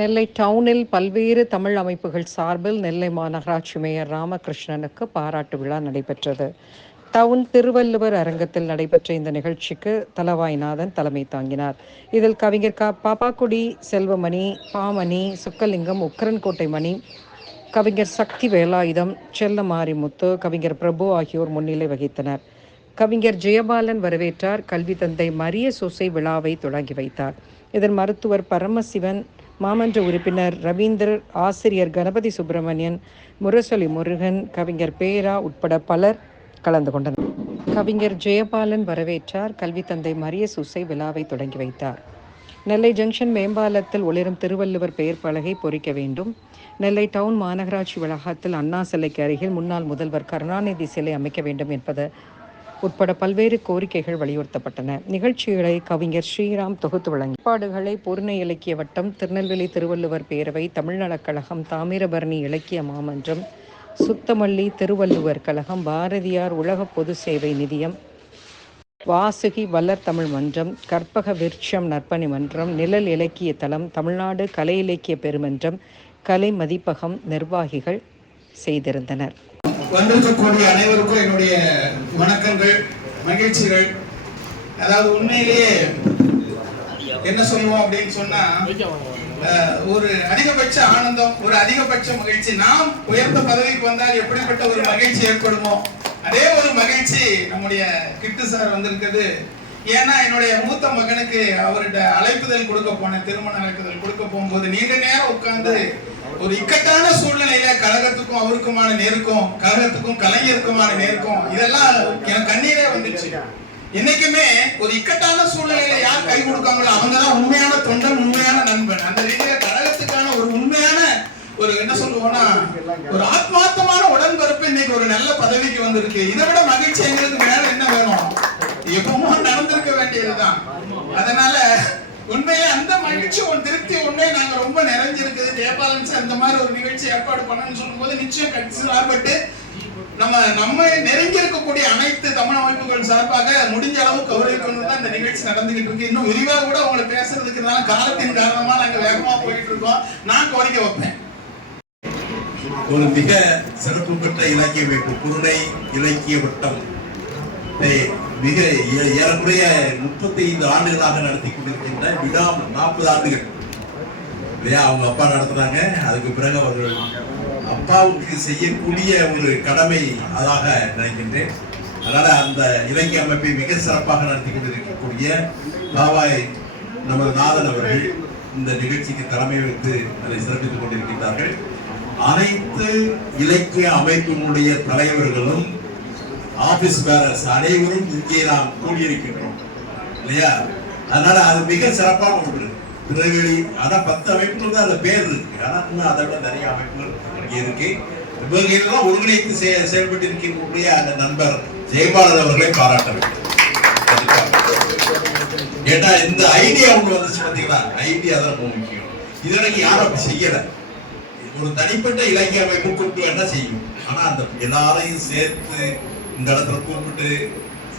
நெல்லை டவுனில் பல்வேறு தமிழ் அமைப்புகள் சார்பில் நெல்லை மாநகராட்சி மேயர் ராமகிருஷ்ணனுக்கு பாராட்டு விழா நடைபெற்றது. டவுன் திருவள்ளுவர் அரங்கத்தில் நடைபெற்ற இந்த நிகழ்ச்சிக்கு தலவாய்நாதன் தலைமை தாங்கினார். இதில் கவிஞர் பாப்பாக்குடி செல்வமணி, பாமணி, சுக்கலிங்கம், உக்கரன்கோட்டை மணி, கவிஞர் சக்தி வேலாயுதம், செல்லமாரிமுத்து, கவிஞர் பிரபு ஆகியோர் முன்னிலை வகித்தனர். கவிஞர் ஜெயபாலன் வரவேற்றார். கல்வி தந்தை மரிய சோசை விழாவை தொடங்கி வைத்தார். இதில் மருத்துவர் பரமசிவன், மாமன்ற உறுப்பினர் ரவீந்தர், ஆசிரியர் கணபதி சுப்பிரமணியன், முரசொலி முருகன், கவிஞர் பேரா உட்பட பலர் கலந்து கொண்டனர். கவிஞர் ஜெயபாலன் வரவேற்றார். கல்வி தந்தை மரிய சூசை விழாவை தொடங்கி வைத்தார். நெல்லை ஜங்ஷன் மேம்பாலத்தில் ஒளிரும் திருவள்ளுவர் பெயர் பலகை பொறிக்க வேண்டும். நெல்லை டவுன் மாநகராட்சி வளாகத்தில் அண்ணா சிலைக்கு அருகில் முன்னாள் முதல்வர் கருணாநிதி சிலை அமைக்க வேண்டும் என்பது உட்பட பல்வேறு கோரிக்கைகள் வலியுறுத்தப்பட்டன. நிகழ்ச்சிகளை கவிஞர் ஸ்ரீராம் தொகுத்து வழங்கி ஏற்பாடுகளை பூர்ண இலக்கிய வட்டம், திருநெல்வேலி திருவள்ளுவர் பேரவை, தமிழ்நலக் கழகம், தாமிரபரணி இலக்கிய மாமன்றம், சுத்தமல்லி திருவள்ளுவர் கழகம், பாரதியார் உலக பொது சேவை நிதியம், வாசுகி வல்லர் தமிழ் மன்றம், கற்பக விருட்சம் நற்பணி மன்றம், நிழல் இலக்கிய தளம், தமிழ்நாடு கலை இலக்கிய பெருமன்றம், கலை மதிப்பகம் நிர்வாகிகள் செய்திருந்தனர். வந்திருக்கக்கூடிய அனைவருக்கும் என்னுடைய வணக்கங்கள், மகிழ்ச்சிகள். அதாவது உண்மையிலேயே என்ன சொல்லுவோம் அப்படின்னு சொன்னா, ஒரு அதிகபட்ச ஆனந்தம், ஒரு அதிகபட்ச மகிழ்ச்சி. நாம் உயர்ந்த பதவிக்கு வந்தால் எப்படிப்பட்ட ஒரு மகிழ்ச்சி ஏற்படுமோ அதே ஒரு மகிழ்ச்சி நம்முடைய கிட்டு சார் வந்திருக்குது. ஏன்னா என்னுடைய மூத்த மகனுக்கு அவர்கிட்ட அழைப்புதல் கொடுக்க போனேன், திருமண அழைப்புதல் கொடுக்க போகும்போது நீண்ட நேரம் உட்கார்ந்து ஒரு இக்கட்டான சூழ்நிலையில கழகத்துக்கும் அவருக்குமான நெருக்கம், கழகத்துக்கும் கலைஞருக்குமான நெருக்கம், இதெல்லாம் எனக்கு கண்ணீரே வந்துச்சு. என்னைக்குமே ஒரு இக்கட்டான சூழ்நிலையில யார் கை கொடுக்காங்களோ அவங்கதான் உண்மையான தொண்டன், உண்மையான நண்பன். அந்த ரீதியில கழகத்துக்கான ஒரு உண்மையான ஒரு என்ன சொல்லுவோம்னா ஒரு ஆத்மார்த்தமான உடன்பரப்பு இன்னைக்கு ஒரு நல்ல பதவிக்கு வந்திருக்கு. இதை விட மகிழ்ச்சி எங்களுக்கு மேல என்ன வேணும்? எப்பவும் நடந்திருக்க வேண்டியதுதான். அதனால உண்மையிலே அந்த மகிழ்ச்சி, ஒரு திருப்தி உண்மை நாங்க ரொம்ப நிறைஞ்சிருக்குது. ஜெயபாலன் சார் இந்த மாதிரி ஒரு நிகழ்ச்சி ஏற்பாடு பண்ணணும்னு சொல்லும்போது நிச்சயம் கட்சி சார்பட்டு நம்ம நெருங்கி இருக்கக்கூடிய அனைத்து தமிழ் அமைப்புகள் சார்பாக முடிஞ்ச அளவு கௌரவிக்கணும் தான் இந்த நிகழ்ச்சி நடந்துகிட்டு இருக்கு. இன்னும் விரிவாக கூட உங்களை பேசுறதுக்கு காலத்தின் காரணமா நாங்க வேகமா போயிட்டு இருக்கோம். நான் கோரிக்கை வைப்பேன். ஒரு மிக சிறப்பு பெற்ற இலக்கிய அமைப்பு புதுனை இலக்கிய வட்டம் மிக ஏறக்குறைய 35 ஆண்டுகளாக நடத்தி கொண்டிருக்கின்ற விடாமல் 40 ஆண்டுகள் இல்லையா அவங்க அப்பா நடத்துனாங்க. அதுக்கு பிறகு அவர்கள் அப்பாவுக்கு செய்யக்கூடிய ஒரு கடமை அதாக நினைக்கின்றேன். அதனால அந்த இலக்கிய அமைப்பை மிக சிறப்பாக நடத்தி கொண்டிருக்கக்கூடிய பாவாய் நமது நாதன் அவர்கள் இந்த நிகழ்ச்சிக்கு தலைமை வைத்து அதை சிறப்பித்துக் கொண்டிருக்கின்றார்கள். அனைத்து இலக்கிய அமைப்பினுடைய தலைவர்களும் ஆபீஸ் பேரர்ஸ் அனைவரும் இங்கே நாம் கூடியிருக்கின்றோம் இல்லையா? அதனால அது மிக சிறப்பான ஒன்று. திருநெல்வேலி ஆனா 10 அமைப்புகள் தான் அதுல பேர் இருக்கு. ஆனா இன்னும் அதை விட நிறைய அமைப்புகள் இங்கே இருக்கு. இவர்களெல்லாம் ஒருங்கிணைத்து செயல்பட்டு இருக்கக்கூடிய அந்த நண்பர் ஜெயபாலன் அவர்களை பாராட்ட வேண்டும். ஏன்னா இந்த ஐடியா ஒன்று வந்துச்சு பார்த்தீங்களா? ஐடியா தான் ரொம்ப முக்கியம். இதற்கு யாரும் அப்படி செய்யல. ஒரு தனிப்பட்ட இலக்கிய அமைப்பு கூப்பிட்டு வேணா செய்யும். ஆனா அந்த எல்லாரையும் சேர்த்து இந்த இடத்துல கூப்பிட்டு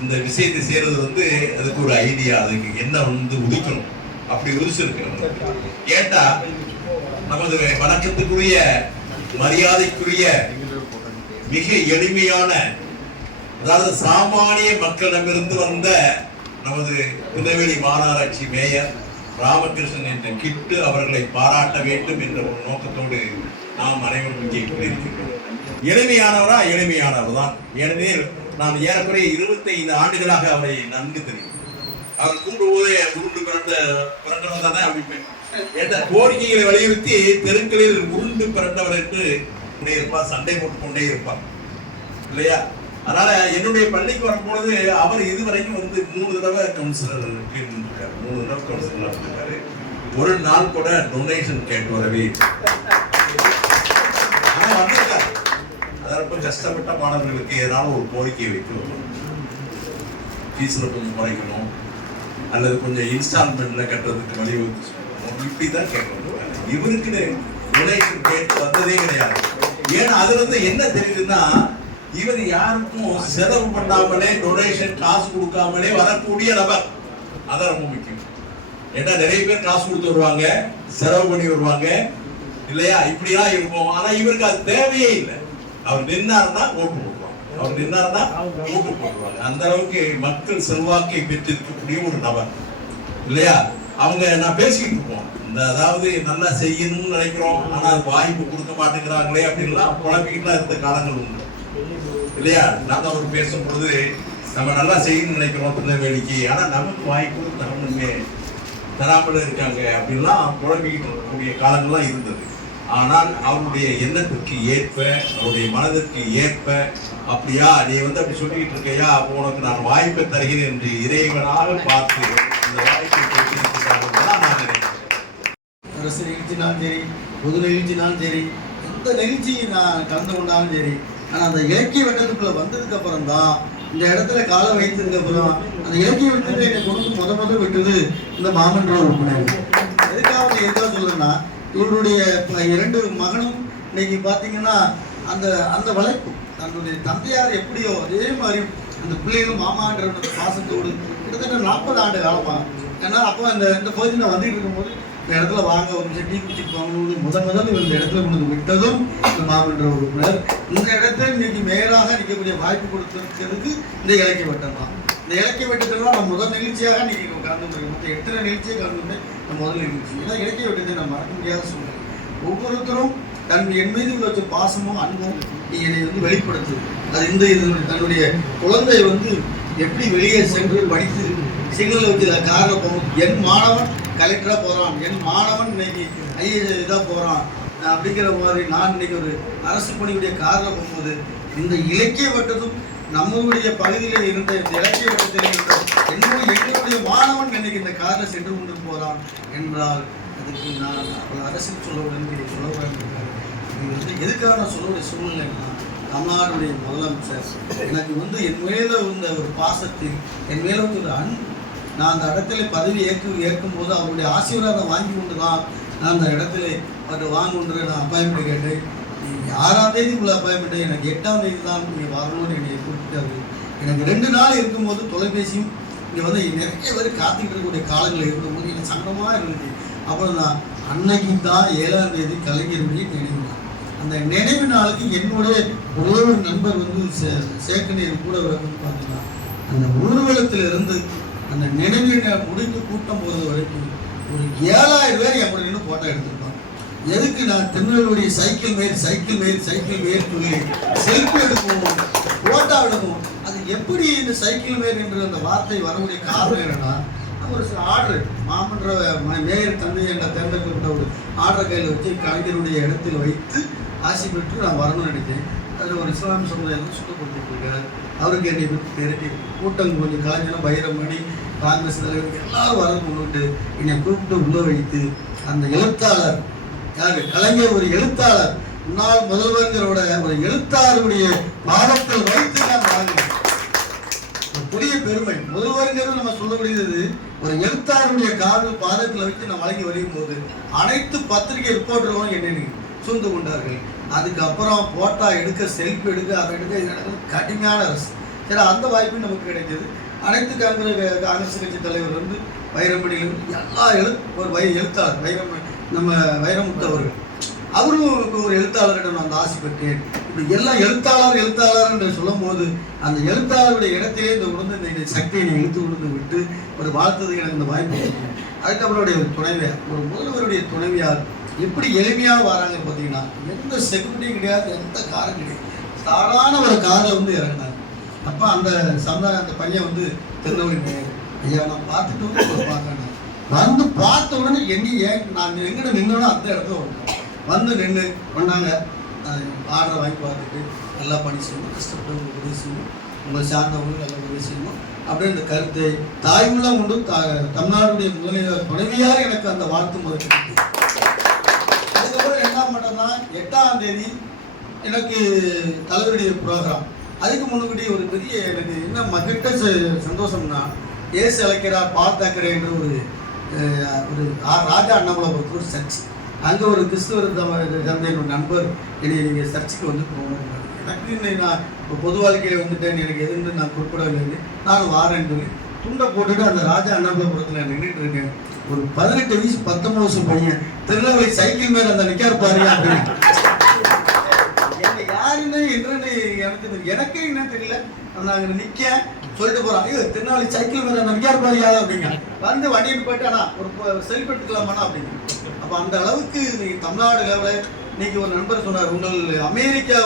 இந்த விஷயத்தை செய்யறது அதுக்கு ஒரு ஐடியா, அதுக்கு என்ன உதிக்கணும் அப்படி யோசிச்சிருக்கு. கேட்டா நமது வணக்கத்துக்குரிய மரியாதைக்குரிய மிக எளிமையான, அதாவது சாமானிய மக்களிடமிருந்து வந்த நமது திருநெல்வேலி மாநகராட்சி மேயர் ராமகிருஷ்ணன் என்ற கிட்டு அவர்களை பாராட்ட வேண்டும் என்ற ஒரு நோக்கத்தோடு நாம் அனைவரும் இங்கே கொண்டிருக்கின்றோம். எளிமையானவரா? எளிமையானவர் தான். ஏனெனில் நான் ஏறக்குறைய 25 ஆண்டுகளாக அவரை நன்கு தெரியும். அவர் கூடும்போதே உருண்டு பிறந்தவர் தான் அமைப்பேன் என்ற கோரிக்கைகளை வலியுறுத்தி தெருக்களில் உருண்டு பிறந்தவர் என்று கொண்டே இருப்பார், சண்டை போட்டுக் கொண்டே இருப்பார் இல்லையா? அதனால என்னுடைய பள்ளிக்கு வரும்பொழுது அவர் இதுவரைக்கும் 3 தடவை கவுன்சிலர் இருந்திருக்காரு. 3 தடவை கவுன்சிலர் இருந்திருக்காரு. ஒரு நாள் கூட டொனேஷன் கேட்டு வரவே வந்திருக்காரு. ரொம்ப கஷ்டப்பட்ட மாணவர்களுக்கு ஏதாவது ஒரு கோரிக்கை வைக்கணும், ஃபீஸ்ல கொஞ்சம் குறைக்கணும் அல்லது கொஞ்சம் இன்ஸ்டால்மெண்ட்ல கட்டுறதுக்கு வழிவகுத்து சொல்லணும், இப்படிதான் கேட்கணும். இவருக்கு டொனேஷன் கேட்டு வந்ததே கிடையாது. ஏன்னா அதுல என்ன தெரியுதுன்னா, இவர் யாருக்கும் செலவு பண்ணாமலே டொனேஷன் காசு கொடுக்காமலே வரக்கூடிய நபர். அதான் ரொம்ப முக்கியம். ஏன்னா நிறைய பேர் காசு கொடுத்து வருவாங்க, செலவு பண்ணி வருவாங்க இல்லையா, இப்படிதான் இருக்கும். ஆனா இவருக்கு அது தேவையே இல்லை. அவர் நின்னாருன்னா ஓட்டு போடுவாங்க, அவர் நின்னாருன்னா ஓட்டு போடுவாங்க. அந்த அளவுக்கு மக்கள் செல்வாக்கை பெற்றிருக்கக்கூடிய ஒரு நபர் இல்லையா. அவங்க நான் பேசிக்கிட்டு இருப்போம், இந்த அதாவது நல்லா செய்யணும்னு நினைக்கிறோம், ஆனா அது வாய்ப்பு கொடுக்க மாட்டேங்கிறாங்களே அப்படின்லாம் குழப்பிக்கிட்டுலாம் இருந்த காலங்கள் உண்டு இல்லையா. நாங்க அவர் பேசும்பொழுது நம்ம நல்லா செய்யணும்னு நினைக்கிறோம் திருநெல்வேலிக்கு, ஆனா நமக்கு வாய்ப்பு தராமல் இருக்காங்க அப்படின்லாம் குழம்பிக்கிட்டு இருக்கக்கூடிய காலங்கள்லாம் இருந்தது. ஆனால் அவருடைய எண்ணத்திற்கு ஏற்ப, அவருடைய மனதிற்கு ஏற்ப, அப்படியா நீ அப்படி சொல்லிட்டு இருக்கையா, அப்போ உனக்கு நான் வாய்ப்பை தருகிறேன் என்று இறைவனாக பார்த்து இந்த வாய்ப்பை கொடுத்திருக்கிறார்கள் நான் நினைக்கிறேன். அரசு நிகழ்ச்சினாலும் சரி, பொது நிகழ்ச்சினாலும் சரி, எந்த நிகழ்ச்சியை நான் கலந்து கொண்டாலும் சரி, ஆனால் அந்த இலக்கிய வட்டத்துக்குள்ள வந்ததுக்கு அப்புறம் தான், இந்த இடத்துல காலை வைத்ததுக்கு அப்புறம் அந்த இலக்கிய வட்டத்தை என்னை கொண்டு முதல் விட்டது இந்த மாமன்ற உறுப்பினர். எதுக்காக சொல்றேன்னா, இவருடைய 2 மகனும் இன்னைக்கு பார்த்தீங்கன்னா அந்த அந்த வளைப்பு தன்னுடைய தந்தையார் எப்படியோ அதே மாதிரி அந்த பிள்ளைகளும் மாமான்ற பாசத்தோடு கிட்டத்தட்ட 40 ஆண்டு காலமா. ஏன்னா அப்போ இந்த பகுதியில் நான் வந்துட்டு இருக்கும்போது இந்த இடத்துல வாங்க ஒரு நிமிஷம் டீ குடிச்சிட்டு வாங்கணும்னு முதல் இந்த இடத்துல கொண்டு விட்டதும் இந்த மாமன்ற உறுப்பினர். இந்த இடத்துல இன்னைக்கு மேயராக நிற்கக்கூடிய வாய்ப்பு கொடுத்திருக்கிறதுக்கு இந்த இலக்கிய வட்டம் தான். இந்த இலக்கிய வட்டத்தில் நான் முதல் நிகழ்ச்சியாக இன்னைக்கு கலந்து முடியும். மொத்தம் 8 நிகழ்ச்சியை கலந்துட்டு முதல் நிகழ்ச்சி. ஏன்னா இலக்கிய வட்டத்தை நான் மறக்க முடியாத சூழ்நிலை. ஒவ்வொருத்தரும் என் மீது வச்ச பாசமும் அன்பும் நீ என்னை வெளிப்படுத்து. அது தன்னுடைய குழந்தை எப்படி வெளியே சென்று படித்து சிக்னல் வச்சு காரில் போகும். என் மாணவன் கலெக்டராக போகிறான், என் மாணவன் இன்னைக்கு ஐஏஎஸ் இதாக போகிறான் அப்படிங்கிற மாதிரி நான் இன்னைக்கு ஒரு அரசு பணியுடைய காரில் போகும்போது இந்த இலக்கிய வட்டத்தும் நம்மளுடைய பகுதியில் இருந்த இந்த இலக்கிய வட்டத்தில் இருந்த எங்களுடைய மாணவன் இன்னைக்கு இந்த காரில் சென்று கொண்டு போகிறான் என்றால் அதுக்கு நான் அரசுக்கு சொல்ல பயன்படுத்தாரு. இது எதுக்காக நான் சொல்லக்கூடிய சூழ்நிலைன்னா, தமிழ்நாடுடைய முதலமைச்சர் எனக்கு என் மேலே இருந்த ஒரு பாசத்தில், என் மேலே ஒரு அன்பு, நான் அந்த இடத்துல பதவி ஏற்கும் போது அவருடைய ஆசீர்வாதம் வாங்கி கொண்டு தான் நான் அந்த இடத்துல அவர்கிட்ட வாங்க கொண்டு நான் அப்பாயின்மெண்ட் கேட்டேன். நீங்கள் 6ஆம் தேதி உள்ள அப்பாயின்மெண்ட்டு எனக்கு 8ஆம் தேதி தான் நீங்கள் வரணும்னு என்னை கூப்பிட்டாரு. எனக்கு 2 நாள் இருக்கும்போது தொலைபேசியும் இங்கே நிறைய பேர் காத்துக்கிட்டு இருக்கக்கூடிய காலங்கள் இருக்கும்போது எனக்கு சங்கடமாக இருந்துச்சு. அப்புறம் நான் அன்னைக்கு தான் 7ஆம் தேதி கலைஞருடைய நினைவு நாள். அந்த நினைவு நாளுக்கு என்னுடைய ஒரே ஒரு நண்பர் சேக்கனியர் கூட பார்த்தீங்கன்னா அந்த ஊர்வலத்திலிருந்து அந்த நினைவு முடிந்து கூட்டம் போகிறது வரைக்கும் ஒரு 7000 பேர் என் கூட நின்று ஃபோட்டோ எடுத்திருப்பாங்க. எதுக்கு நான் திருநெல்வேலி சைக்கிள் மேல் சொல்லி செல்ஃபி எடுக்கணும், ஃபோட்டோ எடுக்கணும். அது எப்படி இந்த சைக்கிள் மேல் என்று அந்த வார்த்தை வரக்கூடிய காரணம் என்னன்னா, ஒரு சில ஆர்டர் மாமன்ற மேயர் தந்தை என்ற தேர்ந்தெடுக்கப்பட்ட ஒரு ஆர்டர் கையில் வச்சு கலைஞருடைய இடத்தில் வைத்து ஆசி பெற்று நான் வரணும்னு நினைத்தேன். அதில் ஒரு இஸ்லாம் சமுதாயம் சுத்தப்படுத்திருக்காரு. அவருக்கு என்னை திரட்டி கூட்டம் கொஞ்சம் கலைஞர் பைரமணி காங்கிரஸ் தலைவர்கள் எல்லாரும் வர கொண்டுட்டு என்னை கூப்பிட்டு உள்ள வைத்து அந்த எழுத்தாளர் யாரு கலைஞர் ஒரு எழுத்தாளர் முன்னாள் முதல்வர்களோட ஒரு எழுத்தாளருடைய பாதத்தில் வைத்து நான் வாங்கினேன். புதிய பெருமை முதல்வருங்கிறது நம்ம சொல்லக்கூடியது ஒரு எழுத்தாளருடைய காதல் பாதத்தில் வைத்து நான் வழங்கி வரையும் போது அனைத்து பத்திரிகை ரிப்போர்ட்டர்களும் என்னை சூழ்ந்து கொண்டார்கள். அதுக்கப்புறம் போட்டோ எடுக்க செல்ஃபி எடுக்க அதை எடுக்க இது கடுமையான அரசு. சரி, அந்த வாய்ப்பு நமக்கு கிடைக்கிது. அனைத்து காங்கிரஸ் கட்சி தலைவர் வைரமணியிலிருந்து எல்லா ஒரு எழுத்தாளர் நம்ம வைரமுத்து அவர்கள் அவரும் ஒரு எழுத்தாளரிடம் நான் அந்த ஆசை பெற்றேன். இப்படி எல்லாம் எழுத்தாளர் என்று சொல்லும் போது அந்த எழுத்தாளருடைய இடத்திலே இந்த சக்தியை இழுத்து கொண்டு விட்டு ஒரு வாழ்த்ததுக்கு எனக்கு இந்த வாய்ப்பு கிடைக்கும். அதுக்கப்புறம் ஒரு துணைவியார், ஒரு முதல்வருடைய துணைவியார் எப்படி எளிமையாக வராங்க பார்த்தீங்கன்னா, எந்த செக்யூரிட்டியும் கிடையாது, எந்த காரும் கிடையாது, சாதாரண ஒரு காரில் இறங்கினாங்க. அப்போ அந்த சமுதாயம் அந்த பையன் திருநெல்வேலி மேயர் ஐயா நான் பார்த்துட்டு பார்க்கணும் பார்த்த உடனே நான் எங்கிட்ட நின்னோன்னா அந்த இடத்துல நின்று பண்ணாங்க. ஆர்டரை வாங்கி பார்த்துட்டு நல்லா பணி செய்யணும், கஷ்டப்பட்டு உதவி செய்யணும், உங்களை சார்ந்தவங்களுக்கு நல்லா உதவி செய்யணும் அப்படின்னு இந்த கருத்தை தாய்மொழியாக உண்டு தமிழ்நாடுடைய முதலமைச்சர் துணைவியார் எனக்கு அந்த வாழ்த்து முதல் கிடைக்கும். அதுக்கப்புறம் என்ன பண்ணேன்னா 8ஆம் தேதி எனக்கு தலைவருடைய ப்ரோக்ராம். அதுக்கு முன்னாடி ஒரு பெரிய எனக்கு என்ன மகிட்ட சந்தோஷம்னா, ஏசு அழைக்கிறார் பார்த்தாக்கிறேன் என்ற ஒரு ராஜா அண்ணாமலைபுரத்தில் ஒரு சர்ச். அங்கே ஒரு கிறிஸ்துவர் தந்தையின் நண்பர் என்னை நீங்கள் சர்ச்சுக்கு போகணும். எனக்கு நான் இப்போ பொது வாழ்க்கையில் வந்துட்டேன், எனக்கு எதுன்னு நான் குறிப்பிடவில்லை, நான் வாரேன்னு சொல்லி துண்டை போட்டுட்டு அந்த ராஜா அண்ணாமலைபுரத்தில் நின்றுட்டு இருக்கேன். ஒரு 18 வயசு 19 வயசு பையன் திருநெல்வேலி சைக்கிள் மேல அந்த நிக்காரு பாருங்க அப்படின்னு. யாருன்னு என்னன்னு எனக்கே என்ன தெரியல. நாங்க நிக்க சொல்லிட்டு போறோம், ஐயோ திருநெல்வேலி சைக்கிள் மேல அந்த நிக்காரு பாருங்க அப்படிங்க. வந்து வண்டியில் போயிட்டு ஆனா ஒரு செல்ஃபி எடுத்துக்கலாமாண்ணா அப்படின்னு. அப்ப அந்த அளவுக்கு நீங்க தமிழ்நாடு லெவலில் இன்னைக்கு ஒரு நண்பர் சொன்னார், உங்கள் அமெரிக்கா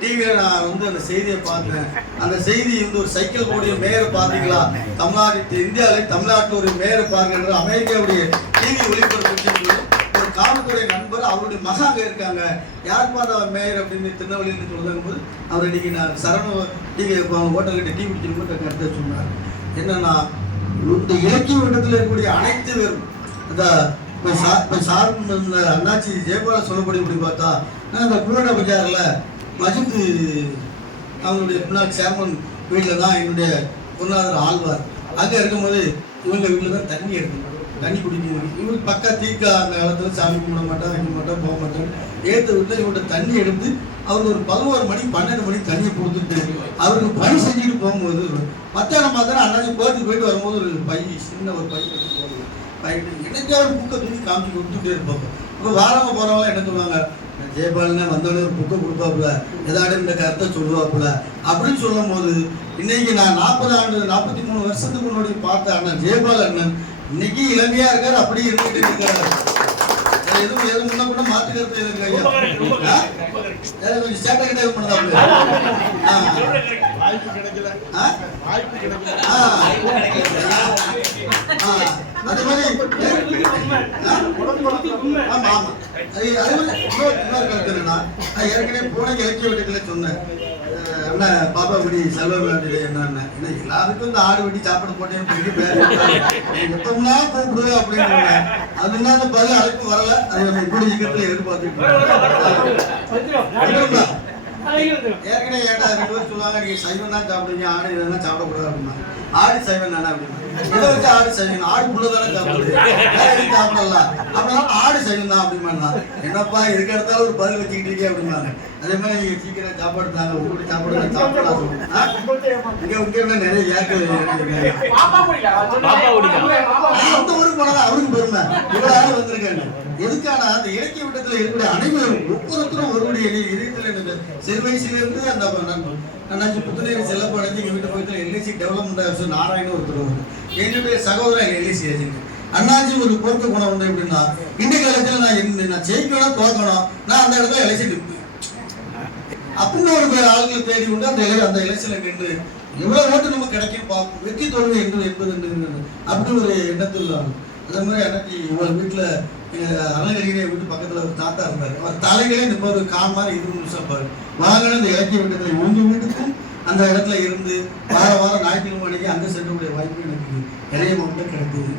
டிவியில நான் வந்து அந்த செய்தியை பார்த்தேன். அந்த செய்தி வந்து ஒரு சைக்கிள் போடைய மேயரை பார்த்தீங்களா, தமிழ்நாடு இந்தியாவிலே தமிழ்நாட்டில் ஒரு மேயரை பார்க்கின்ற அமெரிக்காவுடைய டிவி ஒளிபரப்பு ஒரு காவல்துறை நண்பர் அவருடைய மகாங்க இருக்காங்க, யார் பார்த்த மேயர் அப்படின்னு திருநெல்வேலியில் சொல்லுங்க போது அவர் இன்னைக்கு நான் சரண டிவி ஹோட்டல்கிட்ட டீ குடிச்சிட்டு போது கருத்தை சொன்னார். என்னன்னா இந்த இலக்கிய வட்டத்தில் இருக்கக்கூடிய அனைத்து பேரும் இந்த அண்ணாச்சி ஜெயபால சொல்லப்படி இப்படி பார்த்தா அந்த புரோட பஜாரில் மஜித் அவங்களுடைய முன்னாள் சேர்மன் வீட்டில் தான் என்னுடைய பொருளாதார ஆழ்வார். அங்கே இருக்கும்போது இவங்க வீட்டில் தான் தண்ணி எடுக்கணும், தண்ணி குடிக்கணும். இவங்க பக்கா தீக்கா அந்த காலத்தில் சாமி கும்பிட மாட்டோம், வைக்க மாட்டோம், போக மாட்டோம். ஏற்ற விட்டு இவங்கள்ட்ட தண்ணி எடுத்து அவருக்கு ஒரு 11 மணி 12 மணி தண்ணியை கொடுத்துட்டு அவருக்கு பணி செஞ்சுட்டு போகும்போது மத்தியானம் பார்த்தா அண்ணாச்சி கோர்ட்டுக்கு போயிட்டு வரும்போது ஒரு பை சின்ன ஒரு பை போடுவோம். என்னைக்காவது புக்கை தூக்கி காமிச்சு கொடுத்துட்டே இருப்பாங்க. இப்போ வாரமாக போகிறவங்க என்ன சொல்லுவாங்க, ஜெயபாலனை வந்தோடனே ஒரு புக்கை கொடுப்பாப்புல, ஏதாவது இந்த கருத்தை சொல்லுவாப்புல அப்படின்னு சொல்லும் போது இன்னைக்கு நான் 43 வருஷத்துக்கு முன்னாடி பார்த்த அண்ணன் ஜெயபால் அண்ணன் இன்னைக்கு இளமையா இருக்காரு, அப்படியே இருந்துட்டு இருக்காரு. எதுவும் முன்ன கூட மாற்றுக்கிறது எதுங்க ஐயா, கொஞ்சம் சேட்டை கிட்ட பண்ணதா அதே மாதிரி ஆமா ஆமா இன்னொரு கருத்து என்னன்னா, நான் ஏற்கனவே போன இலக்கிய வீட்டுக்குள்ள சொன்னேன், அண்ணன் பாப்பா குடி செல்வ என்ன எல்லாருக்கும் இந்த ஆடு வெட்டி சாப்பிட போட்டேன்னு எப்பம்னா கூப்பிடு அப்படின்னு சொன்னேன். அது என்ன அந்த பதில் அழைப்பு வரல, அது நம்ம இப்படி சீக்கிரத்தில் எதிர்பார்த்துட்டு ஏற்கனவே ஏட்டா 2 பேர் சொல்லுவாங்க, நீங்க சைவம் தான் சாப்பிடுவீங்க, ஆடு இதெல்லாம் சாப்பிடக்கூடாது அப்படின்னா. ஆடு சைவம் தானே அப்படின்னு இதை வச்சு ஆடு சைவம், ஆடு புள்ளதானே சாப்பிடுது, சாப்பிடலாம் அப்படின்னா ஆடு சைவம் தான் அப்படின்னா. என்னப்பா இதுக்கு இடத்தாலும் ஒரு பதில் வச்சுக்கிட்டு இருக்கே அப்படின்னாங்க. அதே மாதிரி நீங்க சீக்கிரம் சாப்பாடு தாங்க, உங்களுக்கு சாப்பாடு சாப்பிடலாம். இங்க நிறைய அந்த ஊருக்கு போனா அவருக்கு பெருமை, இவ்வளவு வந்திருக்காங்க. எதுக்கான அந்த இலக்கிய வட்டத்தில் இருக்கக்கூடிய அனைவரும் ஒவ்வொருத்தரும் ஒருவருடைய இதயத்தில் எனக்கு சிறு வயசுல இருந்து அந்த அண்ணாச்சி புத்துணர்வு செல்லப்படைஞ்சு எங்க வீட்டு பக்கத்தில் எல்ஐசி டெவலப்மெண்ட் ஆஃபீஸர் நாராயணன் ஒருத்தர், என்னுடைய சகோதரன் எல்ஐசி ஏஜென்ட். அண்ணாச்சி ஒரு போர்க்க குணம் உண்டு எப்படின்னா, இந்திய காலத்தில் நான் ஜெயிக்கணும் தோக்கணும், நான் அந்த இடத்துல எலெக்ஷன் அப்படின்னு ஒரு ஆளுங்களை தேடி உண்டு. அந்த எலெக்ஷன்ல நின்று எவ்வளவு ஓட்டு நமக்கு கிடைக்கும் பார்ப்போம், வெற்றி தோல்வி என்பது அப்படி ஒரு எண்ணத்தில். அதே மாதிரி அன்னைக்கு இவங்க வீட்டில் அறநகரியிலே வீட்டு பக்கத்தில் ஒரு தாத்தா இருந்தார். அவர் தலைகளே இந்த ஒரு மாதிரி 20 நிமிஷம் பாரு வாங்கின இந்த இலக்கிய வீட்டத்தில் இவங்க வீட்டுக்கும் அந்த இடத்துல இருந்து வாரம் ஞாயிற்றுக்கிழமை அன்னைக்கு அங்கே சென்றக்கூடிய வாய்ப்பு எனக்கு நிறைய மக்கள் கிடைக்குது.